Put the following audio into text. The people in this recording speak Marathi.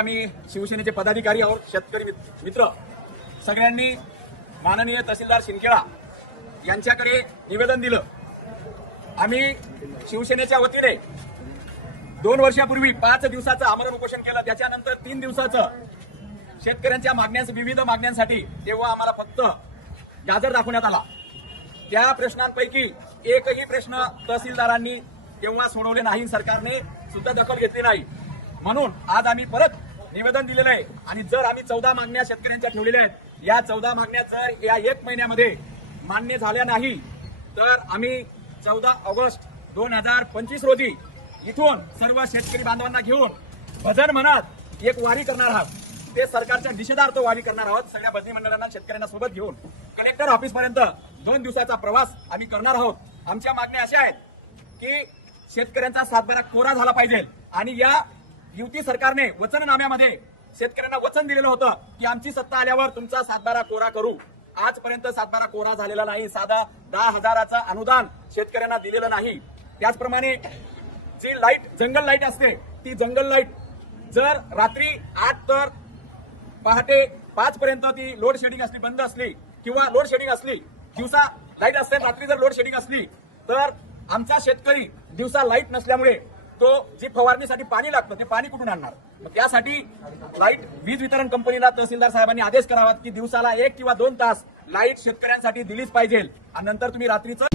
आम्ही शिवसेनेचे पदाधिकारी आहोत, शेतकरी मित्र सगळ्यांनी माननीय तहसीलदार शिंदखेडा यांच्याकडे निवेदन दिलं। आम्ही शिवसेनेच्या वतीने 2 वर्षापूर्वी 5 दिवसाचं आमरण उपोषण केलं, त्याच्यानंतर 3 दिवसाचं शेतकऱ्यांच्या विविध मागण्यांसाठी तेव्हा आम्हाला फक्त गाजर दाखवण्यात आला। त्या प्रश्नांपैकी एकही प्रश्न तहसीलदारांनी तेव्हा सोडवले नाही, सरकारने सुद्धा दखल घेतली नाही। म्हणून आज आम्ही परत निवेदन दिलेलं आहे आणि जर आम्ही 14 मागण्या शेतकऱ्यांच्या ठेवलेल्या आहेत, या 14 मागण्या जर या 1 महिन्यामध्ये मान्य झाल्या नाही तर आम्ही 14 ऑगस्ट 2025 रोजी इथून सर्व शेतकरी बांधवांना घेऊन भजन म्हणत एक वारी करणार आहोत। ते सरकारच्या निषेधार्थ वारी करणार आहोत। सगळ्या भजनी मंडळांना शेतकऱ्यांना सोबत घेऊन कलेक्टर ऑफिस पर्यंत 2 दिवसाचा प्रवास आम्ही करणार आहोत। आमच्या मागण्या अशा आहेत की शेतकऱ्यांचा सातबारा कोरा झाला पाहिजे आणि या युती सरकारने वचननाम्यामध्ये शेतकऱ्यांना वचन दिलेलं होतं की आमची सत्ता आल्यावर तुमचा सातबारा कोरा करू। आजपर्यंत सातबारा कोरा झालेला नाही, साधा 10,000चं अनुदान शेतकऱ्यांना दिलेलं नाही। त्याचप्रमाणे जी लाईट जंगल लाईट असते ती जंगल लाईट जर रात्री 8 तर पहाटे 5 पर्यंत ती लोड शेडिंग असली, बंद असली किंवा लोड शेडिंग असली, दिवसा लाईट असते, रात्री जर लोड शेडिंग असली तर आमचा शेतकरी दिवसा लाईट नसल्यामुळे तो जी फवारणीसाठी पाणी लागतं ते पाणी कुठून आणणार? त्यासाठी लाईट वीज वितरण कंपनीला तहसीलदार साहेबांनी आदेश करावा की दिवसाला 1 किंवा 2 तास लाईट शेतकऱ्यांसाठी दिलीच पाहिजे आणि नंतर तुम्ही रात्रीचं